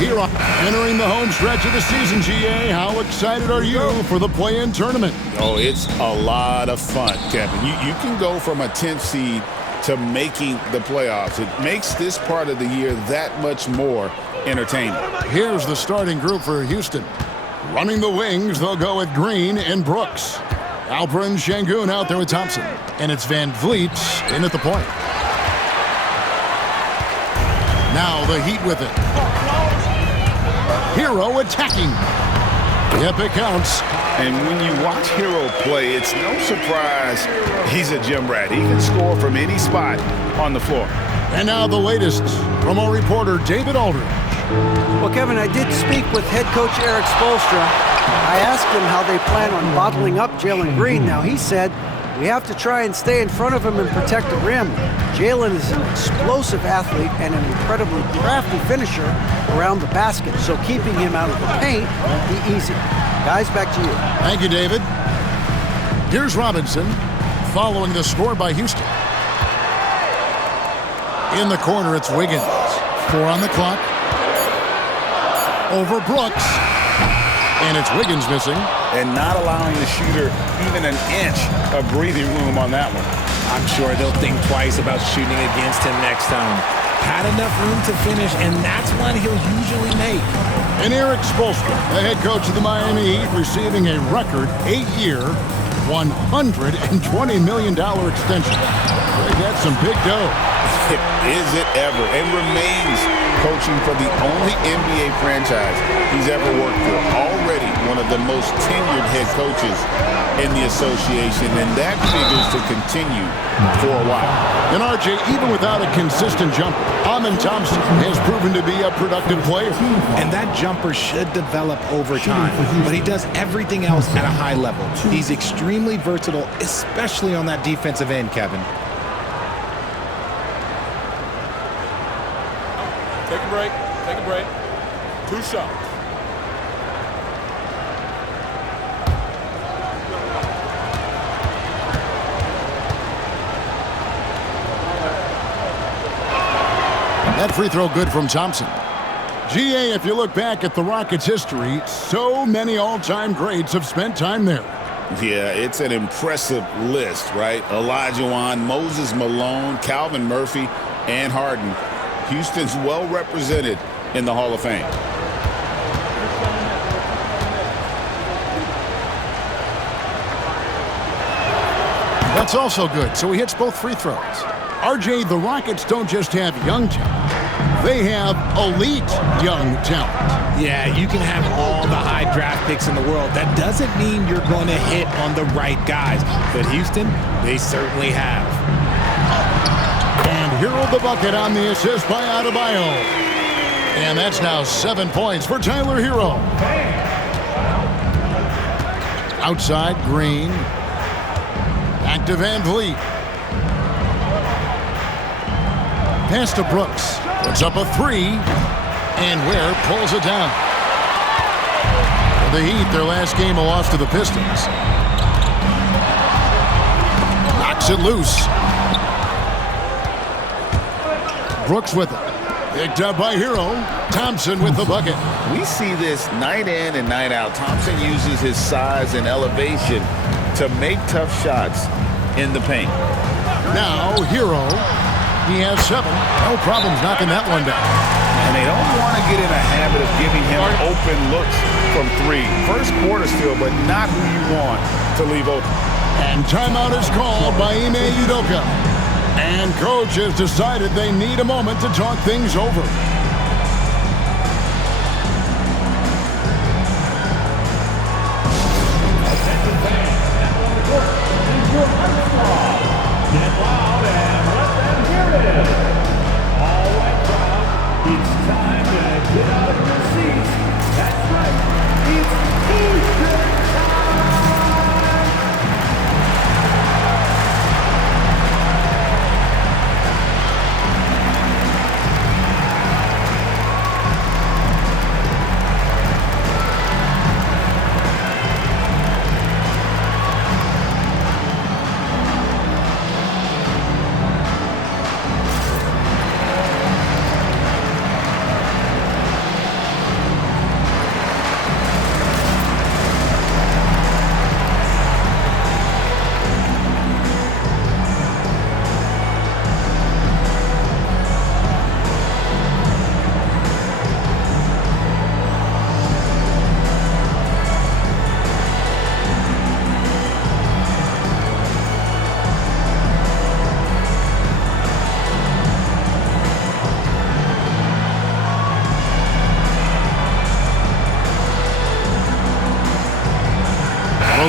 Here on entering the home stretch of the season, GA. How excited are you for the play-in tournament? Oh, it's a lot of fun, Kevin. You can go from a 10th seed to making the playoffs. It makes this part of the year that much more entertaining. Here's the starting group for Houston. Running the wings, they'll go with Green and Brooks. Alperen Sengun out there with Thompson. And it's Van Vliet in at the point. Now the Heat with it. Hero attacking. Yep, it counts. And when you watch Hero play, it's no surprise he's a gym rat. He can score from any spot on the floor. And now the latest from our reporter, David Aldridge. Well, Kevin, I did speak with head coach Erik Spoelstra. I asked him how they plan on bottling up Jalen Green. Now, he said, we have to try and stay in front of him and protect the rim. Jalen is an explosive athlete and an incredibly crafty finisher around the basket, so keeping him out of the paint won't be easy. Guys, back to you. Thank you, David. Here's Robinson following the score by Houston. In the corner, it's Wiggins. 4 on the clock. Over Brooks. And it's Wiggins missing. And not allowing the shooter even an inch of breathing room on that one. I'm sure they'll think twice about shooting against him next time. Had enough room to finish, and that's one he'll usually make. And Erik Spoelstra, the head coach of the Miami Heat, receiving a record 8-year, $120 million extension. They got some big dough. Is it ever, and remains coaching for the only NBA franchise he's ever worked for. Already one of the most tenured head coaches in the association, and that figures to continue for a while. And RJ, even without a consistent jumper, Amen Thompson has proven to be a productive player. And that jumper should develop over time, but he does everything else at a high level. He's extremely versatile, especially on that defensive end, Kevin. Take a break. Take a break. 2 shots. That free throw good from Thompson. GA, if you look back at the Rockets' history, so many all-time greats have spent time there. Yeah, it's an impressive list, right? Olajuwon, Moses Malone, Calvin Murphy, and Harden. Houston's well represented in the Hall of Fame. That's also good, so he hits both free throws. RJ, the Rockets don't just have young talent. They have elite young talent. Yeah, you can have all the high draft picks in the world. That doesn't mean you're going to hit on the right guys. But Houston, they certainly have. And Hero the bucket on the assist by Adebayo. And that's now 7 points for Tyler Hero. Outside, Green. Back to Van Vliet. Pass to Brooks. Puts up a 3. And Ware pulls it down. For the Heat, their last game a loss to the Pistons. Knocks it loose. Brooks with it. Picked up by Hero. Thompson with the bucket. We see this night in and night out. Thompson uses his size and elevation to make tough shots in the paint. Now, Hero. He has 7. No problems knocking that one down. And they don't want to get in a habit of giving him open looks from 3. First quarter still, but not who you want to leave open. And timeout is called by Ime Udoka. And coach has decided they need a moment to talk things over. Get loud and let them hear it. All right, crowd, it's time to get out of your seats. That's right, it's Houston time!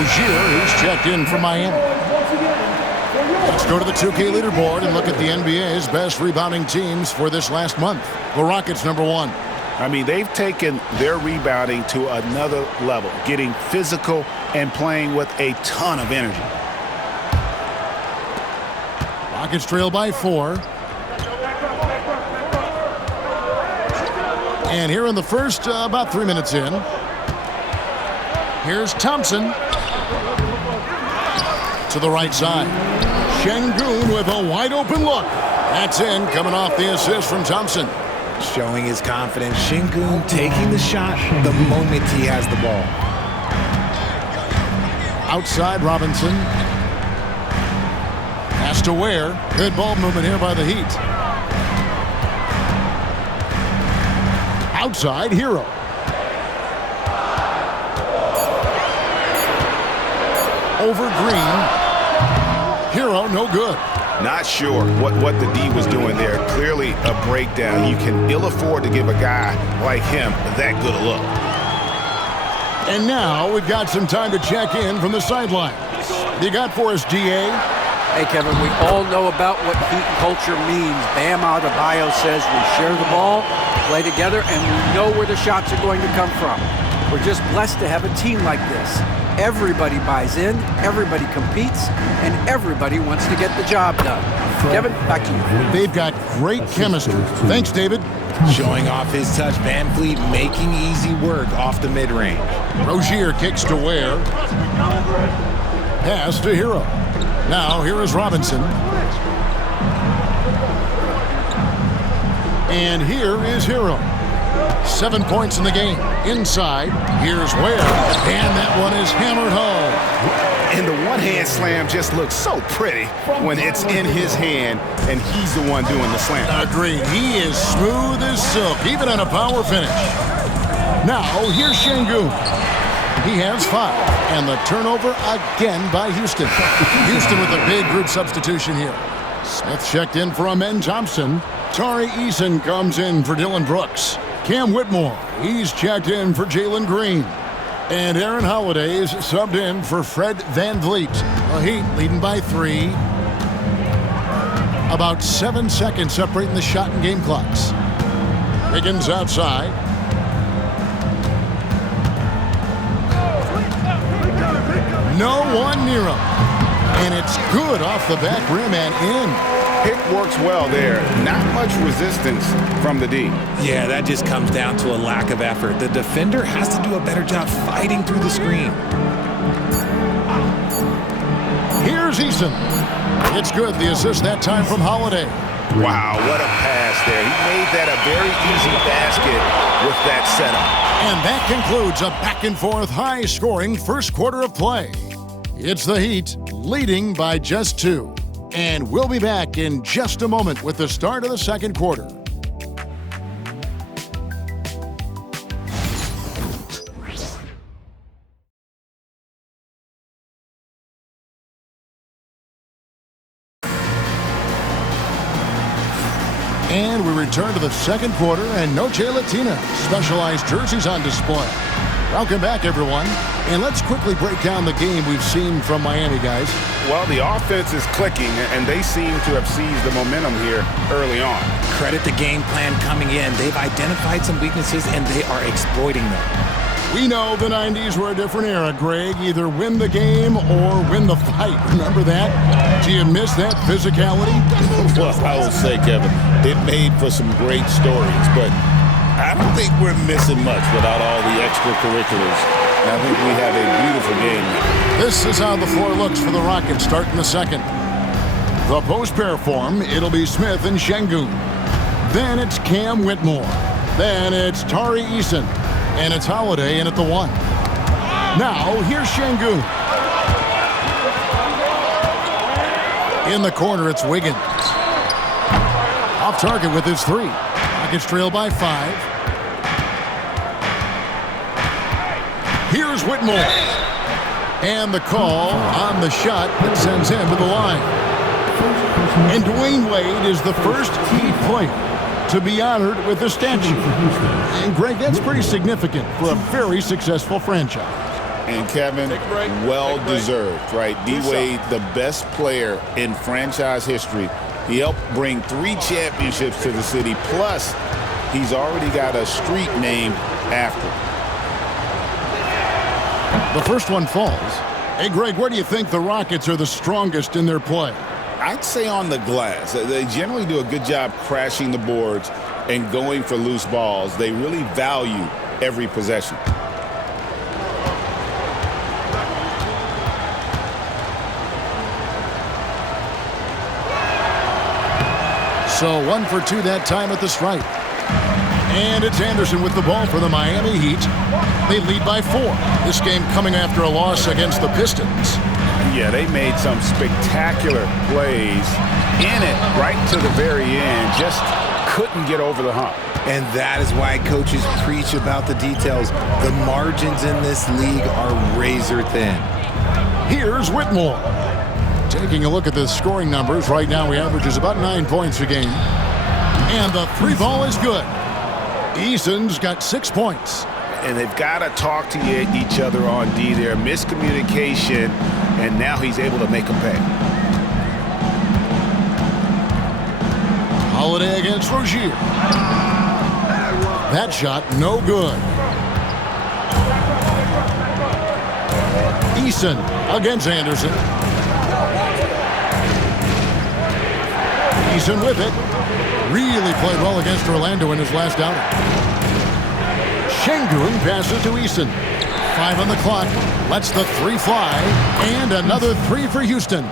Rozier, who's checked in from Miami. Let's go to the 2K leaderboard and look at the NBA's best rebounding teams for this last month. The Rockets, number 1. I mean, they've taken their rebounding to another level, getting physical and playing with a ton of energy. Rockets trail by 4. And here in the first, about 3 minutes in, here's Thompson to the right side. Şengün with a wide open look. That's in, coming off the assist from Thompson. Showing his confidence. Şengün taking the shot the moment he has the ball. Outside, Robinson. Pass to Ware. Good ball movement here by the Heat. Outside, Hero. Over Green. Hero, no good. Not sure what the D was doing there. Clearly a breakdown. You can ill afford to give a guy like him that good a look. And now we've got some time to check in from the sidelines. You got for us, DA? Hey, Kevin, we all know about what Heat culture means. Bam Adebayo says we share the ball, play together, and we know where the shots are going to come from. We're just blessed to have a team like this. Everybody buys in, everybody competes, and everybody wants to get the job done. Kevin, back to you. They've got great chemistry. Thanks, David. Showing off his touch. VanVleet making easy work off the mid-range. Rozier kicks to Ware. Pass to Hero. Now here is Robinson. And here is Hero. 7 points in the game. Inside, here's Ware. And that one is hammered home. And the one-hand slam just looks so pretty when it's in his hand and he's the one doing the slam. Agreed. He is smooth as silk, even on a power finish. Now, here's Şengün. He has 5. And the turnover again by Houston. Houston with a big group substitution here. Smith checked in for Amen Thompson. Tari Eason comes in for Dylan Brooks. Cam Whitmore, he's checked in for Jalen Green. And Aaron Holiday's subbed in for Fred VanVleet. The Heat leading by 3. About 7 seconds separating the shot and game clocks. Wiggins outside. No one near him. And it's good off the back rim and in. Pick works well there. Not much resistance from the D. Yeah, that just comes down to a lack of effort. The defender has to do a better job fighting through the screen. Here's Eason. It's good. The assist that time from Holiday. Wow, what a pass there. He made that a very easy basket with that setup. And that concludes a back-and-forth, high-scoring first quarter of play. It's the Heat leading by just 2. And we'll be back in just a moment with the start of the second quarter. And we return to the second quarter, and Noche Latina specialized jerseys on display. Welcome back, everyone. And let's quickly break down the game we've seen from Miami, guys. Well, the offense is clicking, and they seem to have seized the momentum here early on. Credit the game plan coming in. They've identified some weaknesses, and they are exploiting them. We know the 90s were a different era, Greg. Either win the game or win the fight. Remember that? Do you miss that physicality? Well, I will say, Kevin, it made for some great stories, but I don't think we're missing much without all the extracurriculars. I think we have a beautiful game. This is how the floor looks for the Rockets starting the second. The post pair form, it'll be Smith and Şengün. Then it's Cam Whitmore. Then it's Tari Eason. And it's Holiday in at the 1. Now, here's Şengün. In the corner, it's Wiggins. Off target with his 3. Rockets trail by 5. Here's Whitmore. And the call on the shot that sends him to the line. And Dwayne Wade is the first Heat player to be honored with a statue. And Greg, that's pretty significant for a very successful franchise. And Kevin, Take a break. well-deserved, right? D-Wade, the best player in franchise history. He helped bring 3 championships to the city, plus he's already got a street named after him. The first one falls. Hey, Greg, where do you think the Rockets are the strongest in their play? I'd say on the glass. They generally do a good job crashing the boards and going for loose balls. They really value every possession. So 1 for 2 that time at the stripe. And it's Anderson with the ball for the Miami Heat. They lead by 4. This game coming after a loss against the Pistons. Yeah, they made some spectacular plays in it right to the very end. Just couldn't get over the hump. And that is why coaches preach about the details. The margins in this league are razor thin. Here's Whitmore. Taking a look at the scoring numbers, right now he averages about 9 points a game. And the 3 ball is good. Eason's got 6 points. And they've got to talk to each other on D there. Miscommunication, and now he's able to make them pay. Holiday against Rozier. That shot, no good. Eason against Anderson. Eason with it. Really played well against Orlando in his last outing. Şengün passes to Eason. 5 on the clock. Lets the 3 fly. And another 3 for Houston.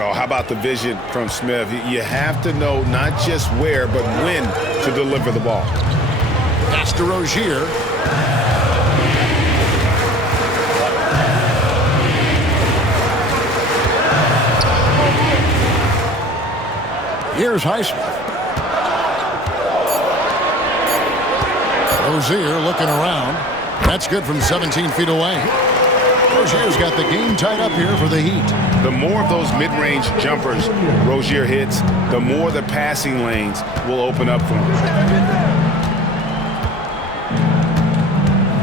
Oh, how about the vision from Smith? You have to know not just where, but when to deliver the ball. Pass to Rozier. Here's Highsmith. Rozier looking around. That's good from 17 feet away. Rozier's got the game tied up here for the Heat. The more of those mid-range jumpers Rozier hits, the more the passing lanes will open up for him.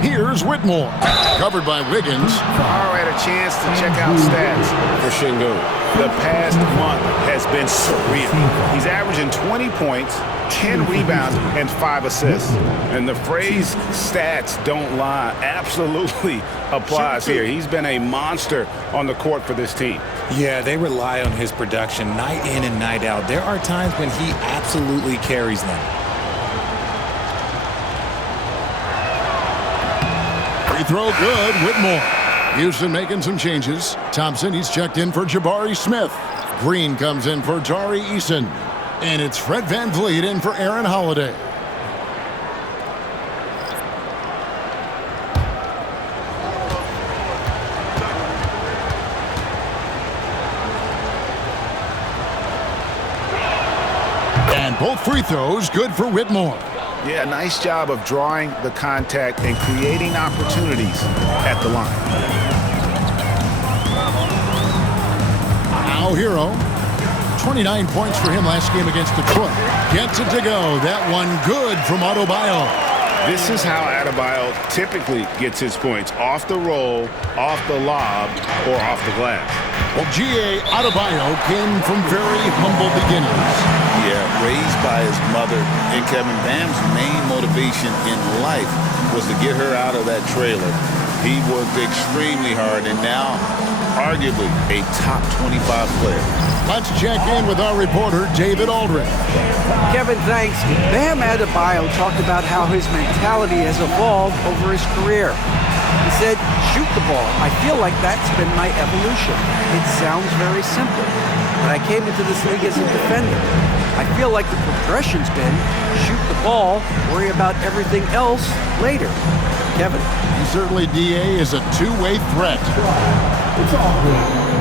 Here's Whitmore. Covered by Wiggins. All right, a chance to check out stats for Şengün. The past month has been surreal. He's averaging 20 points, 10 rebounds, and 5 assists. And the phrase stats don't lie absolutely applies here. He's been a monster on the court for this team. Yeah, they rely on his production night in and night out. There are times when he absolutely carries them. Free throw good, Whitmore. Houston making some changes. Thompson, he's checked in for Jabari Smith. Green comes in for Tari Eason. And it's Fred VanVleet in for Aaron Holiday. And both free throws good for Whitmore. Yeah, nice job of drawing the contact and creating opportunities at the line. Now Hero. 29 points for him last game against Detroit. Gets it to go. That one good from Adebayo. This is how Adebayo typically gets his points. Off the roll, off the lob, or off the glass. Well, G.A. Adebayo came from very humble beginnings. Yeah, raised by his mother. And Kevin, Bam's main motivation in life was to get her out of that trailer. He worked extremely hard and now arguably a top 25 player. Let's check in with our reporter, David Aldridge. Kevin, thanks. Bam Adebayo talked about how his mentality has evolved over his career. He said, shoot the ball. I feel like that's been my evolution. It sounds very simple, but I came into this league as a defender. I feel like the progression's been shoot the ball, worry about everything else later. Kevin? Certainly, D.A. is a two-way threat. It's all good.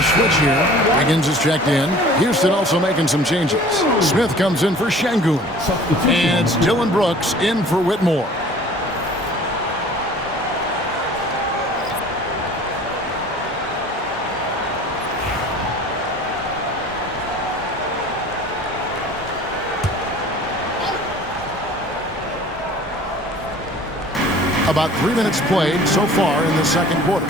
a switch here. Wiggins is checked in. Houston also making some changes. Smith comes in for Şengün. And it's Dylan Brooks in for Whitmore. About 3 minutes played so far in the second quarter.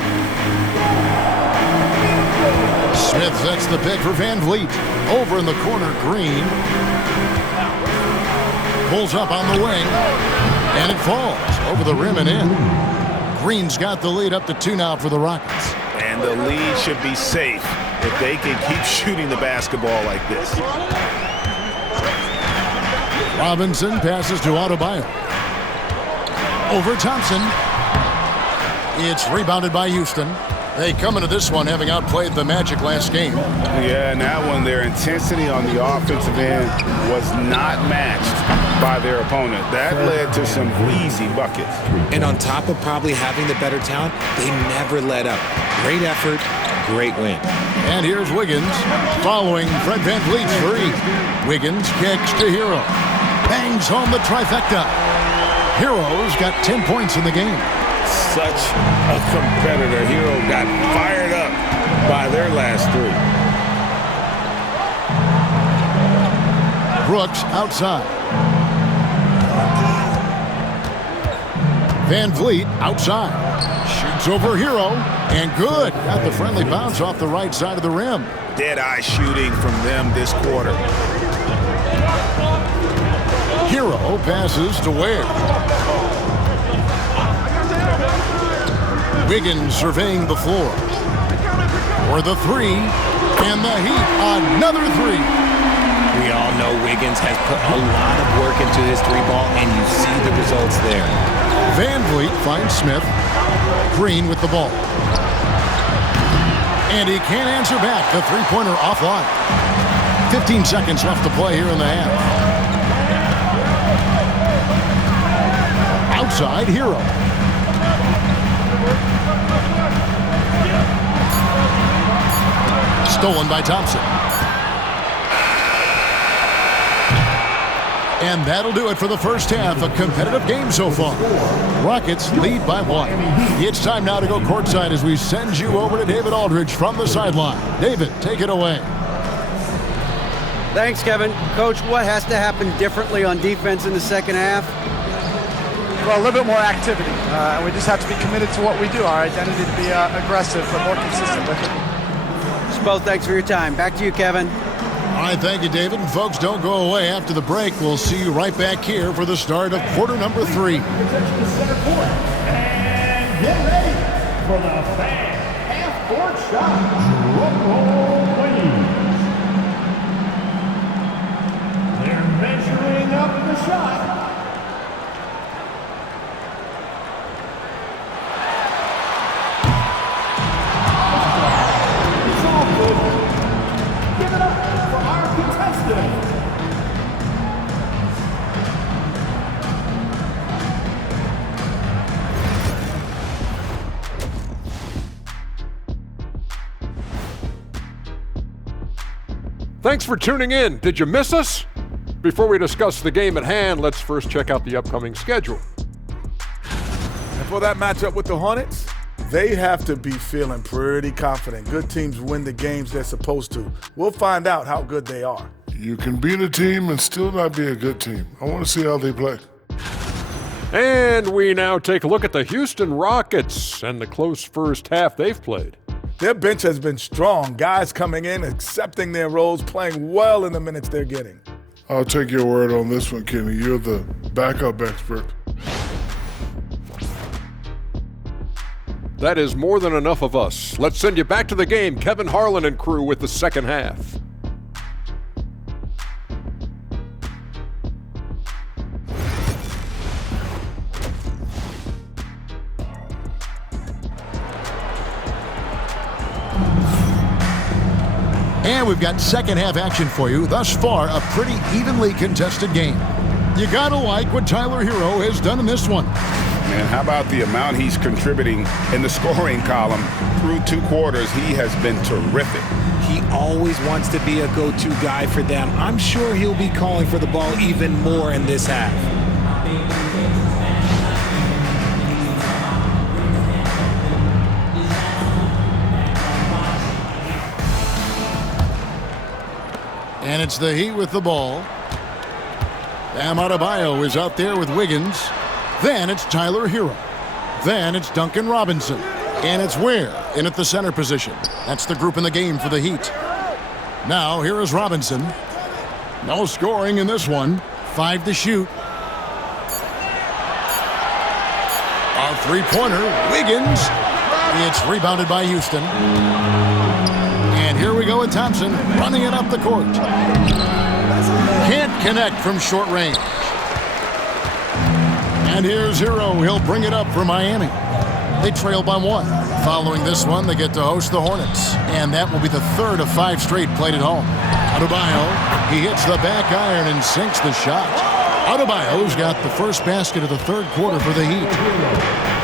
Smith sets the pick for Van Vliet. Over in the corner, Green. Pulls up on the wing. And it falls over the rim and in. Green's got the lead up to 2 now for the Rockets. And the lead should be safe if they can keep shooting the basketball like this. Robinson passes to Adebayo. Over Thompson. It's rebounded by Houston. They come into this one having outplayed the Magic last game. Yeah, and that one, their intensity on the offensive end was not matched by their opponent. That led to some easy buckets. And on top of probably having the better talent, they never let up. Great effort, great win. And here's Wiggins following Fred VanVleet's three. Wiggins kicks to Hero. Bangs home the trifecta. Hero's got 10 points in the game. Such a competitor. Hero got fired up by their last three. Brooks outside. VanVleet outside. Shoots over Hero. And good. Got the friendly bounce off the right side of the rim. Dead-eye shooting from them this quarter. Hero passes to Ware. Wiggins surveying the floor. For the three. And the Heat, another three. We all know Wiggins has put a lot of work into his three ball, and you see the results there. VanVleet finds Smith. Green with the ball. And he can't answer back. The three-pointer offline. 15 seconds left to play here in the half. Outside, Hero. Stolen by Thompson. And that'll do it for the first half. A competitive game so far. Rockets lead by 1. It's time now to go courtside as we send you over to David Aldridge from the sideline. David, take it away. Thanks, Kevin. Coach, what has to happen differently on defense in the second half? Well, a little bit more activity. We just have to be committed to what we do. Our identity to be aggressive, but more consistent with it. Spo, thanks for your time. Back to you, Kevin. All right, thank you, David. And folks, don't go away after the break. We'll see you right back here for the start of quarter number 3. And get ready for the fan half-court shot. Drum roll, please. They're measuring up the shot. It's all good. Give it up for our contestant. Thanks for tuning in. Did you miss us? Before we discuss the game at hand, let's first check out the upcoming schedule. And for that matchup with the Hornets, they have to be feeling pretty confident. Good teams win the games they're supposed to. We'll find out how good they are. You can beat a team and still not be a good team. I want to see how they play. And we now take a look at the Houston Rockets and the close first half they've played. Their bench has been strong. Guys coming in, accepting their roles, playing well in the minutes they're getting. I'll take your word on this one, Kenny. You're the backup expert. That is more than enough of us. Let's send you back to the game. Kevin Harlan and crew with the second half. And we've got second half action for you. Thus far, a pretty evenly contested game. You gotta like what Tyler Hero has done in this one. man. How about the amount he's contributing in the scoring column through 2 quarters? He has been terrific. He always wants to be a go-to guy for them. I'm sure he'll be calling for the ball even more in this half. And it's the Heat with the ball. Bam Adebayo is out there with Wiggins. Then it's Tyler Hero. Then it's Duncan Robinson. And it's Ware in at the center position. That's the group in the game for the Heat. Now here is Robinson. No scoring in this one. 5 to shoot. A three-pointer. Wiggins. It's rebounded by Houston. And here we go with Thompson running it up the court. Can't connect from short range. And here's Hero. He'll bring it up for Miami. They trail by 1. Following this one, they get to host the Hornets. And that will be the 3rd of 5 straight played at home. Adebayo, he hits the back iron and sinks the shot. Adebayo's got the first basket of the 3rd quarter for the Heat.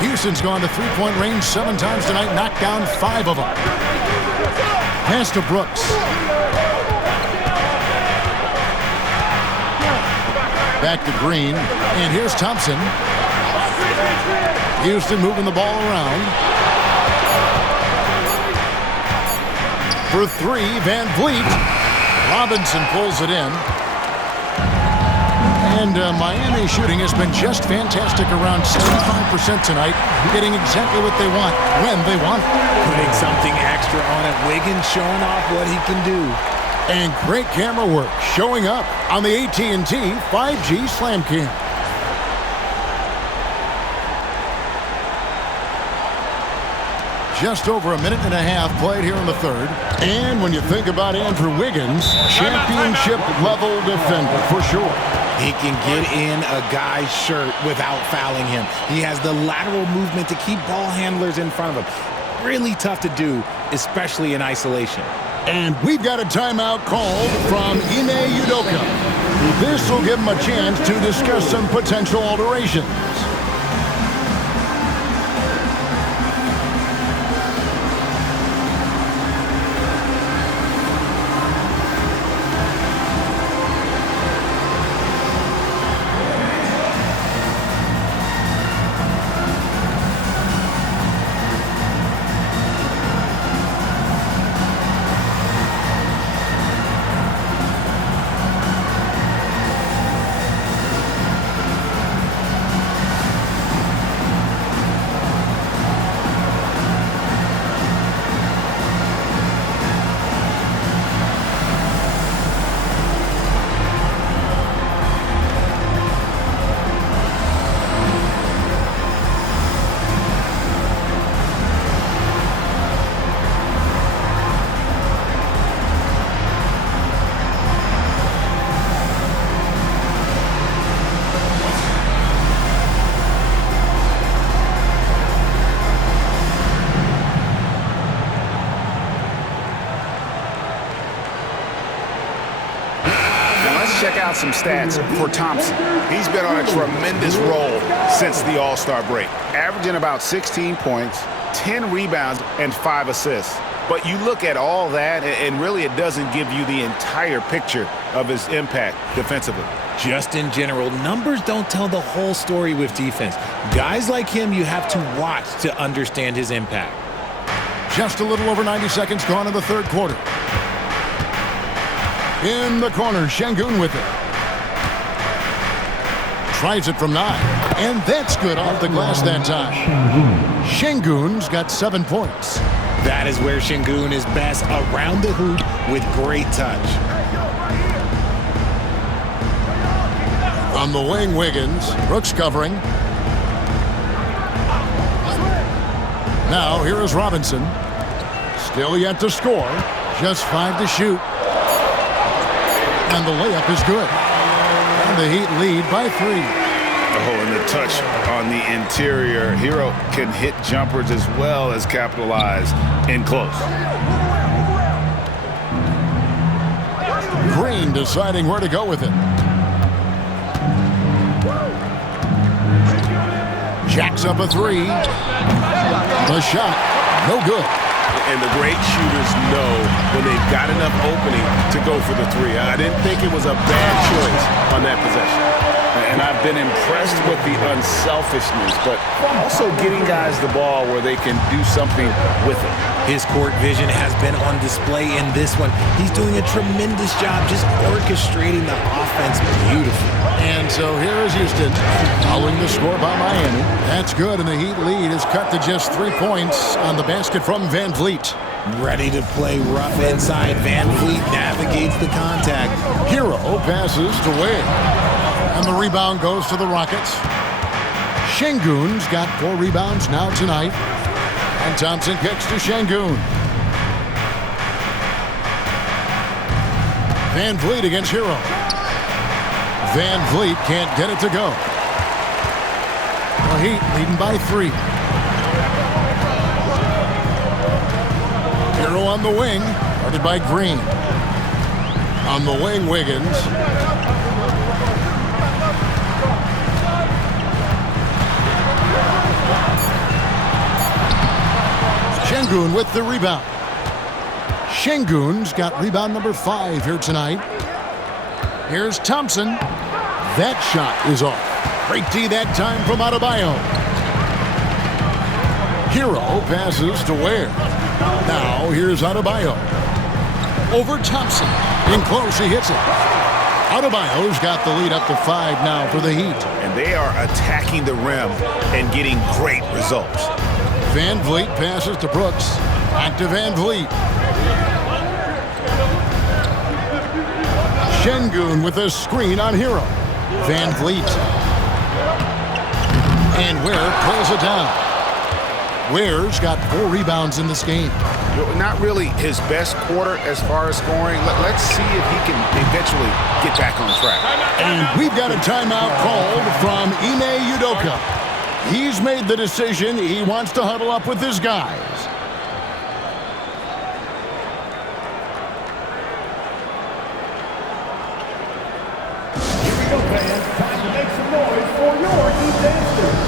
Houston's gone to three-point range 7 times tonight, knocked down 5 of them. Pass to Brooks. Back to Green. And here's Thompson. Houston moving the ball around. For 3, Van Vliet. Robinson pulls it in. And Miami shooting has been just fantastic, around 65% tonight, getting exactly what they want, when they want it. Putting something extra on it. Wiggins showing off what he can do. And great camera work showing up on the AT&T 5G Slam Cam. Just over a minute and a half played here in the 3rd. And when you think about Andrew Wiggins, championship-level defender for sure. He can get in a guy's shirt without fouling him. He has the lateral movement to keep ball handlers in front of him. Really tough to do, especially in isolation. And we've got a timeout called from Ime Udoka. This will give him a chance to discuss some potential alterations. Check out some stats for Thompson. He's been on a tremendous roll since the All-Star break, averaging about 16 points, 10 rebounds, and 5 assists. But you look at all that, and really it doesn't give you the entire picture of his impact defensively. Just in general, numbers don't tell the whole story with defense. Guys like him, you have to watch to understand his impact. Just a little over 90 seconds gone in the 3rd quarter. In the corner, Şengün with it. Tries it from 9. And that's good off the glass that time. Şengün's got 7 points. That is where Şengün is best, around the hoop with great touch. On the wing, Wiggins. Brooks covering. Now, here is Robinson. Still yet to score. Just 5 to shoot. And the layup is good. And the Heat lead by 3. Oh, and the touch on the interior. Hero can hit jumpers as well as capitalize in close. Green deciding where to go with it. Jacks up a three. The shot, no good. And the great shooters know when they've got enough opening to go for the three. I didn't think it was a bad choice on that possession. And I've been impressed with the unselfishness, but also getting guys the ball where they can do something with it. His court vision has been on display in this one. He's doing a tremendous job just orchestrating the offense beautifully. And so here is Houston, following the score by Miami. That's good, and the Heat lead is cut to just 3 points on the basket from Van Vliet. Ready to play rough inside. Van Vliet navigates the contact. Hero passes to Wade. And the rebound goes to the Rockets. Şengün's got 4 rebounds now tonight. And Thompson kicks to Şengün. Van Vliet against Hero. Van Vliet can't get it to go. The Heat leading by 3. Hero on the wing, guarded by Green. On the wing, Wiggins. Şengün with the rebound. Şengün's got rebound number 5 here tonight. Here's Thompson. That shot is off. Great D that time from Adebayo. Hero passes to Ware. Now here's Adebayo. Over Thompson. In close, he hits it. Adebayo's got the lead up to 5 now for the Heat. And they are attacking the rim and getting great results. Van Vliet passes to Brooks. Back to Van Vliet. Şengün with a screen on Hero. Van Vliet. And Ware pulls it down. Ware's got 4 rebounds in this game. Not really his best quarter as far as scoring. Let's see if he can eventually get back on track. And we've got a timeout called from Ime Udoka. He's made the decision. He wants to huddle up with his guys. Here we go, fans. Time to make some noise for your Heat dancers.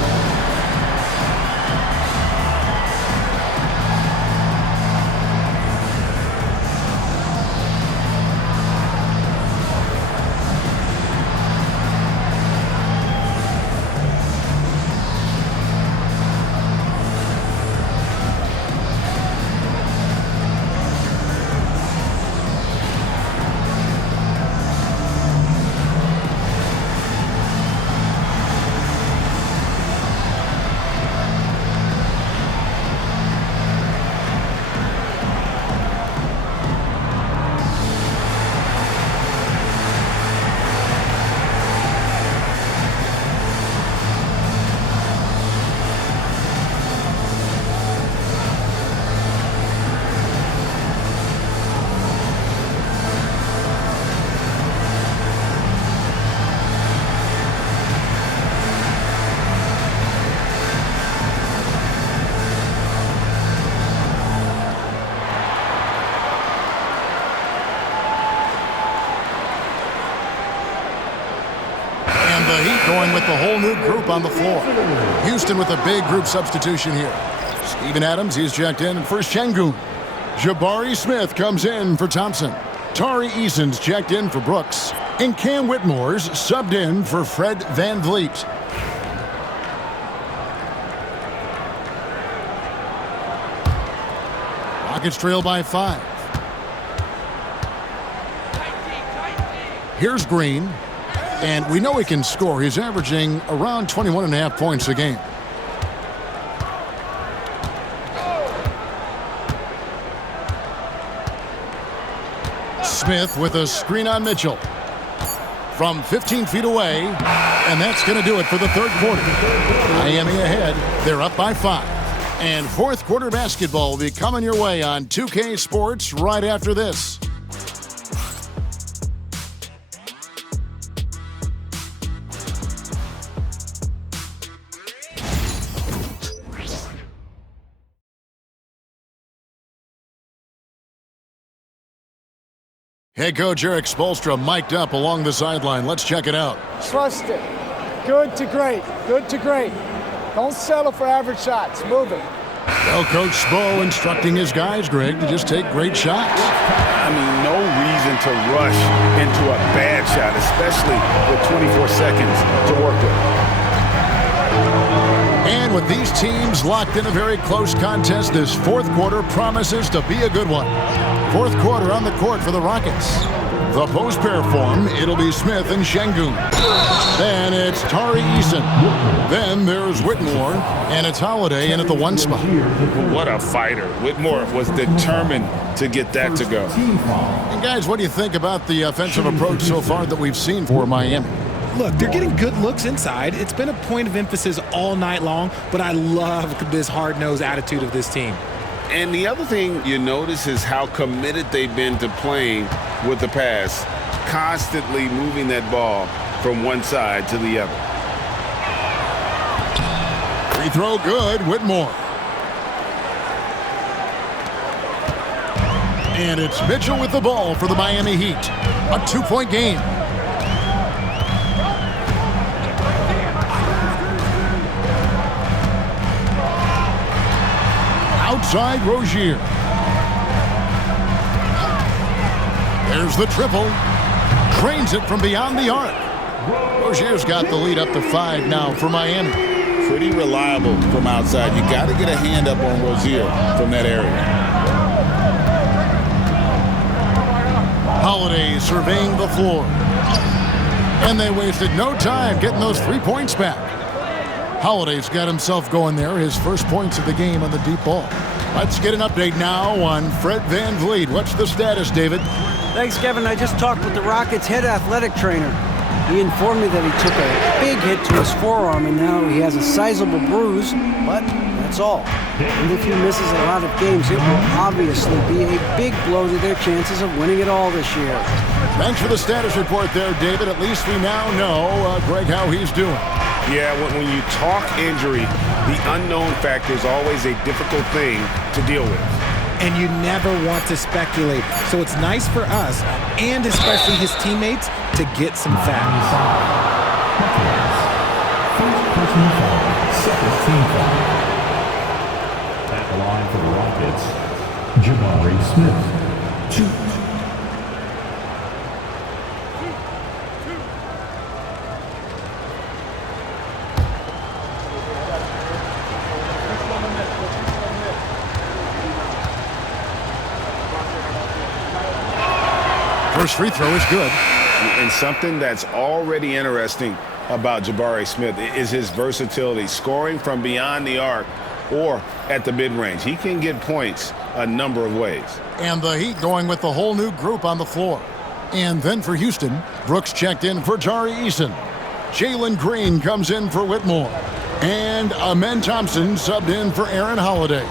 The Heat going with the whole new group on the floor. Houston with a big group substitution here. Steven Adams, he's checked in for Şengün. Jabari Smith comes in for Thompson. Tari Eason's checked in for Brooks. And Cam Whitmore's subbed in for Fred Van Vliet. Rockets trail by 5. Here's Green. And we know he can score. He's averaging around 21.5 points a game. Smith with a screen on Mitchell. From 15 feet away. And that's going to do it for the third quarter. Miami ahead. They're up by 5. And fourth quarter basketball will be coming your way on 2K Sports right after this. Head coach Erik Spoelstra mic'd up along the sideline. Let's check it out. Trust it. Good to great. Good to great. Don't settle for average shots. Move it. Well, Coach Spo instructing his guys, Greg, to just take great shots. I mean, no reason to rush into a bad shot, especially with 24 seconds to work with. And with these teams locked in a very close contest, this fourth quarter promises to be a good one. Fourth quarter on the court for the Rockets. The post pair form, it'll be Smith and Şengün. Then it's Tari Eason. Then there's Whitmore, and it's Holiday in at the 1 spot. What a fighter. Whitmore was determined to get that to go. And guys, what do you think about the offensive approach so far that we've seen for Miami? Look, they're getting good looks inside. It's been a point of emphasis all night long, but I love this hard-nosed attitude of this team. And the other thing you notice is how committed they've been to playing with the pass, constantly moving that ball from one side to the other. Free throw good, Whitmore. And it's Mitchell with the ball for the Miami Heat. A 2-point game. Outside Rozier. There's the triple. Cranes it from beyond the arc. Rozier's got the lead up to 5 now for Miami. Pretty reliable from outside. You got to get a hand up on Rozier from that area. Holiday surveying the floor. And they wasted no time getting those 3 points back. Holiday's got himself going there, his first points of the game on the deep ball. Let's get an update now on Fred VanVleet. What's the status, David? Thanks, Kevin. I just talked with the Rockets' head athletic trainer. He informed me that he took a big hit to his forearm, and now he has a sizable bruise, but that's all. And if he misses a lot of games, it will obviously be a big blow to their chances of winning it all this year. Thanks for the status report there, David. At least we now know, Greg, how he's doing. Yeah, when you talk injury, the unknown factor is always a difficult thing to deal with. And you never want to speculate. So it's nice for us, and especially his teammates, to get some facts. First personal foul, second team foul. At the line for the Rockets, Jabari Smith. 2. First free throw is good. And something that's already interesting about Jabari Smith is his versatility, scoring from beyond the arc or at the mid-range. He can get points a number of ways. And the Heat going with the whole new group on the floor. And then for Houston, Brooks checked in for Tari Eason. Jalen Green comes in for Whitmore. And Amen Thompson subbed in for Aaron Holiday.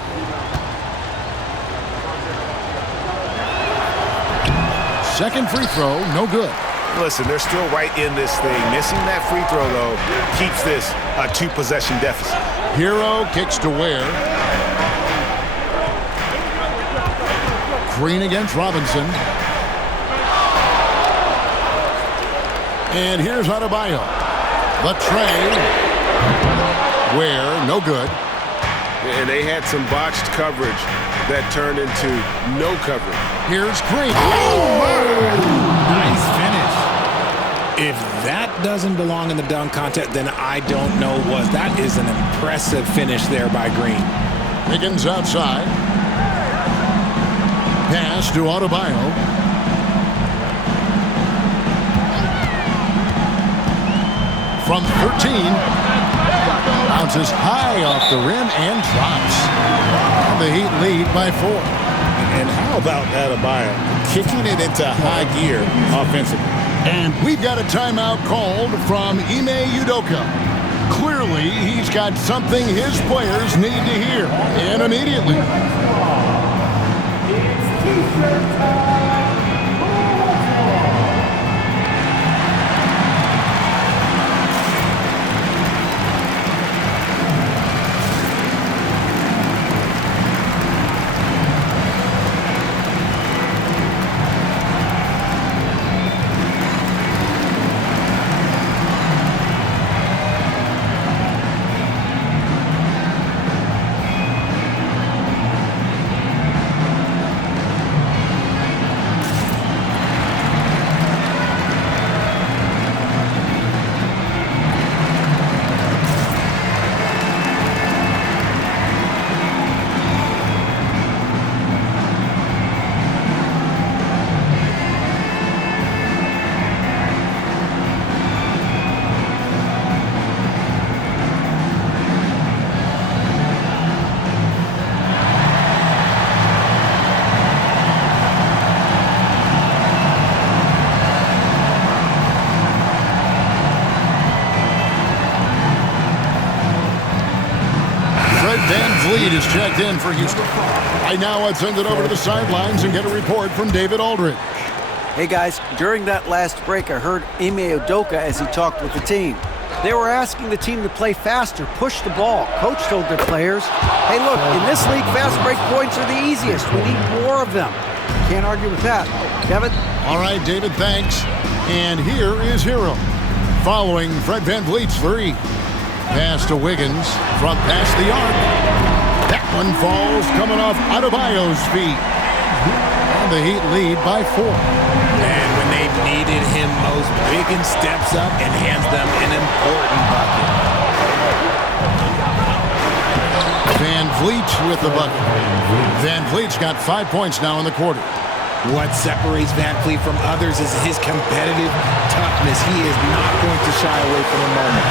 Second free throw, no good. Listen, they're still right in this thing. Missing that free throw, though, keeps this a 2-possession deficit. Hero kicks to Ware. Green against Robinson. And here's Adebayo. The tray. Ware, no good. And they had some botched coverage that turned into no coverage. Here's Green. Nice finish. If that doesn't belong in the dunk contest, then I don't know what. That is an impressive finish there by Green. Higgins outside. Pass to Adebayo. From 13. Bounces high off the rim and drops. The Heat lead by 4. And how about Adebayo kicking it into high gear offensively? And we've got a timeout called from Ime Udoka. Clearly, he's got something his players need to hear, and immediately. It's T-shirt time. Van Vliet is checked in for Houston. Right now, let's send it over to the sidelines and get a report from David Aldridge. Hey guys, during that last break, I heard Ime Udoka as he talked with the team. They were asking the team to play faster, push the ball. Coach told their players, hey look, in this league, fast break points are the easiest. We need more of them. Can't argue with that. Kevin? All right, David, thanks. And here is Hero. Following Fred Van Vliet's three. Pass to Wiggins from past the arc. That one falls coming off Adebayo's feet. And the Heat lead by 4. And when they needed him most, Wiggins steps up and hands them an important bucket. Van Vliet with the bucket. Van Vliet's got 5 points now in the quarter. What separates Van Vliet from others is his competitive toughness. He is not going to shy away from the moment.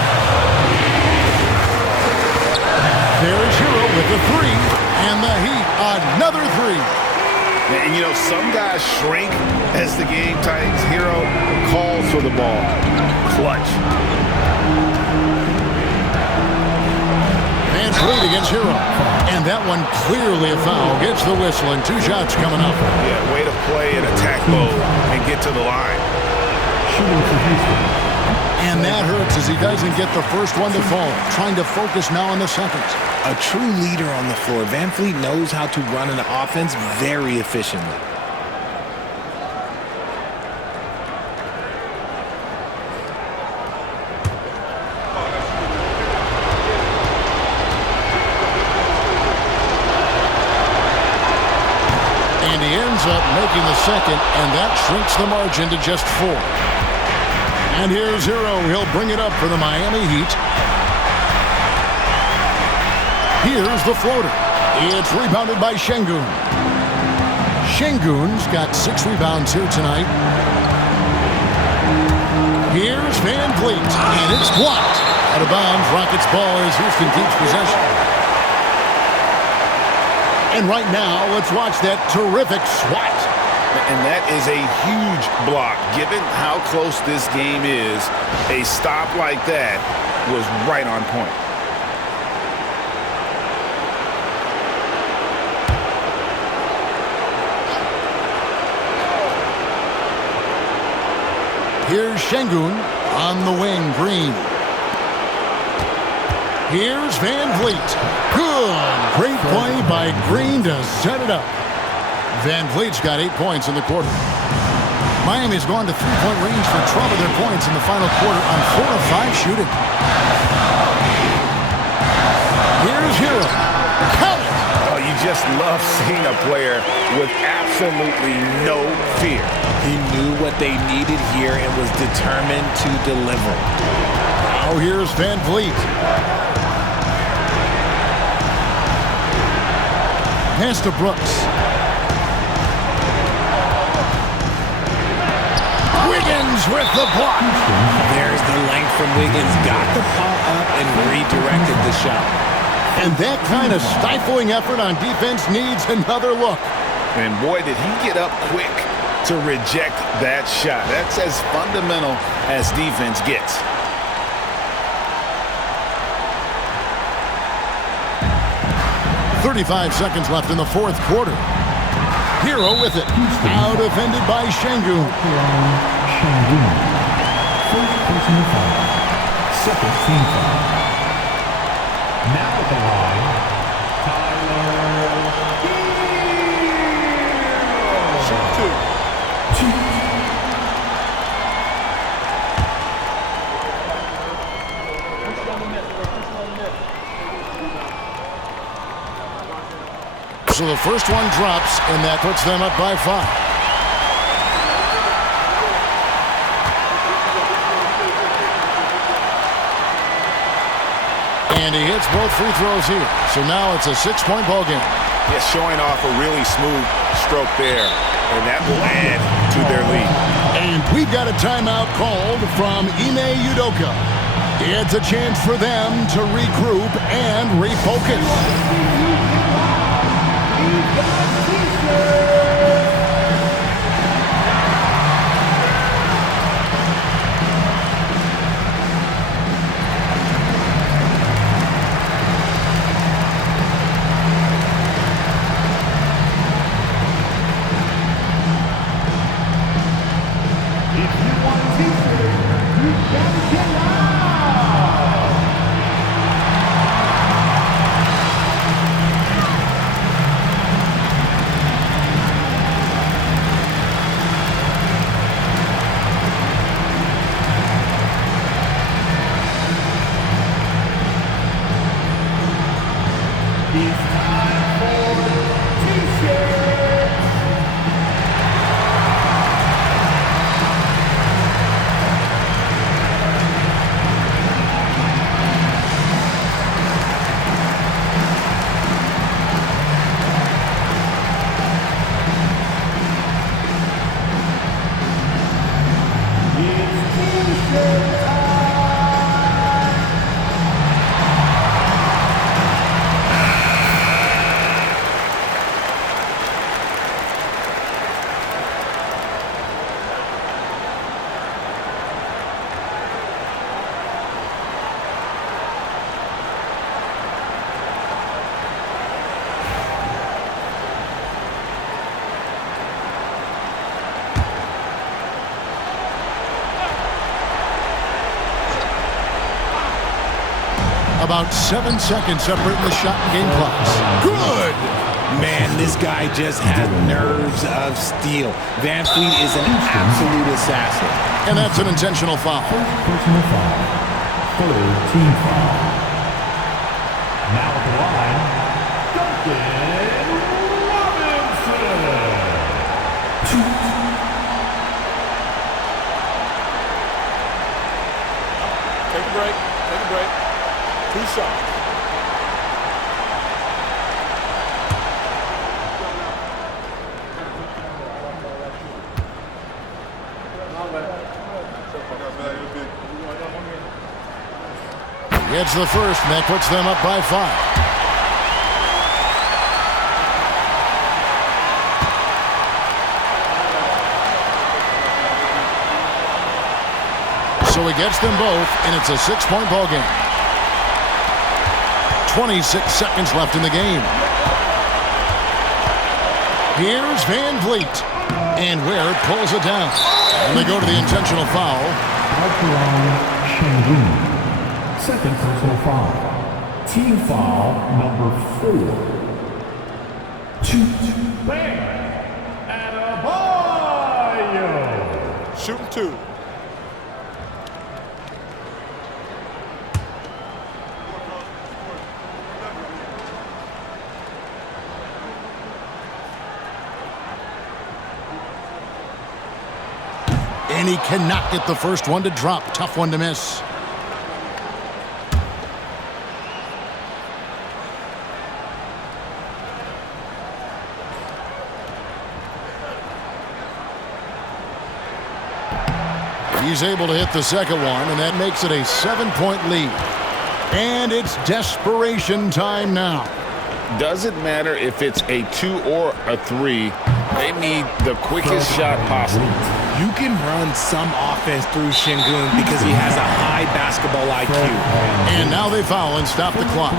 There's Hero with the three, and the Heat another three. And you know, some guys shrink as the game tightens. Hero calls for the ball. Clutch. Van Vliet against Hero. And that one clearly a foul. Gets the whistle and 2 shots coming up. Yeah, way to play in attack mode and get to the line. And that hurts as he doesn't get the first one to fall. Trying to focus now on the second. A true leader on the floor. Van Vliet knows how to run an offense very efficiently. And he ends up making the second, and that shrinks the margin to just 4. And here's Hero. He'll bring it up for the Miami Heat. Here's the floater. It's rebounded by Şengün. Şengün's got 6 rebounds here tonight. Here's Van Vliet, and it's blocked. Out of bounds, Rockets ball as Houston keeps possession. And right now, let's watch that terrific swat. And that is a huge block. Given how close this game is, a stop like that was right on point. Here's Şengün on the wing, Green. Here's Van Vliet. Good. Great play by Green to set it up. Van Vliet's got 8 points in the quarter. Miami's gone to 3-point range for 12 of their points in the final quarter on 4 of 5 shooting. Here's Hero. Count it. Oh, you just love seeing a player with absolutely no fear. He knew what they needed here and was determined to deliver. Now here's Van Vliet. Pass to Brooks. Wiggins with the block. There's the length from Wiggins. Got the ball up and redirected the shot. And that kind of stifling effort on defense needs another look. And boy, did he get up quick to reject that shot. That's as fundamental as defense gets. .35 seconds left in the fourth quarter. Hero with it. Now defended by Şengün. First personal foul. Second team foul. Now at the line, Tyler Hero. So the first one drops, and that puts them up by 5. And he hits both free throws here. So now it's a 6-point ball game. Yeah, showing off a really smooth stroke there, and that will add to their lead. And we've got a timeout called from Ime Udoka. It's a chance for them to regroup and refocus. About 7 seconds separating the shot and game clocks. Good! Man, this guy just has nerves of steel. Van Fleet is an absolute assassin. And that's an intentional foul. Personal foul. Third team foul. Now at the line, Duncan Robinson. Take a break. Take a break. 2 shots. Gets the first, and that puts them up by 5. So he gets them both, and it's a 6-point ball game. 26 seconds left in the game. Here's Van Vliet, and Ware pulls it down. And they go to the intentional foul. Second personal foul. Team foul number 4. Bam Adebayo. Shooting 2. And he cannot get the first one to drop. Tough one to miss. He's able to hit the second one, and that makes it a 7-point lead. And it's desperation time now. Doesn't matter if it's a 2 or a 3. They need the quickest shot possible. You can run some offense through Şengün because he has a high basketball IQ. And now they foul and stop the clock.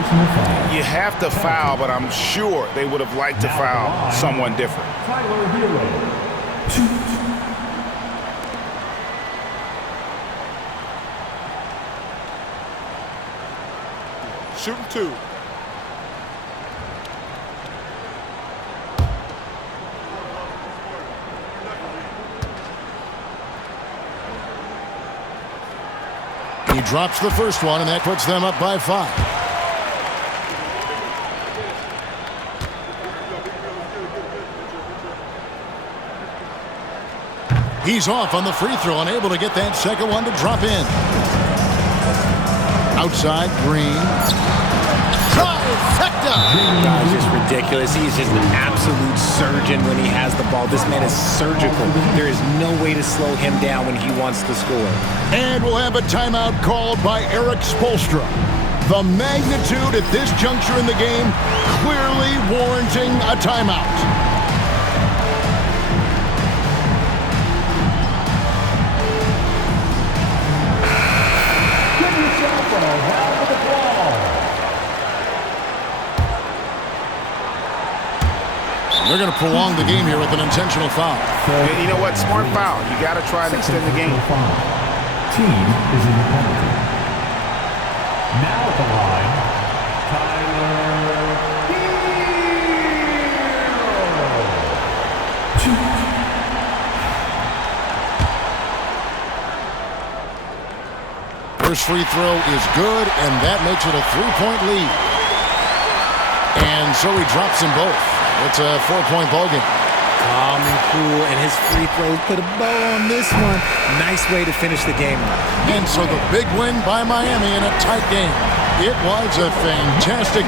You have to foul, but I'm sure they would have liked to foul someone different. Tyler Hero. Shooting 2. He drops the first one, and that puts them up by 5. He's off on the free throw, unable to get that second one to drop in. Outside, Green. Trifecta! Guys, just ridiculous. He's just an absolute surgeon when he has the ball. This man is surgical. There is no way to slow him down when he wants to score. And we'll have a timeout called by Erik Spoelstra. The magnitude at this juncture in the game clearly warranting a timeout. They're going to prolong the game here with an intentional foul. And you know what? Smart foul. You got to try and extend the game. Team is in the penalty. Now at the line, Tyler Hero. First free throw is good, and that makes it a 3-point lead. And so he drops them both. It's a 4-point ball game. Calm and cool, and his free throws put a bow on this one. Nice way to finish the game. And so the big win by Miami in a tight game. It was a fantastic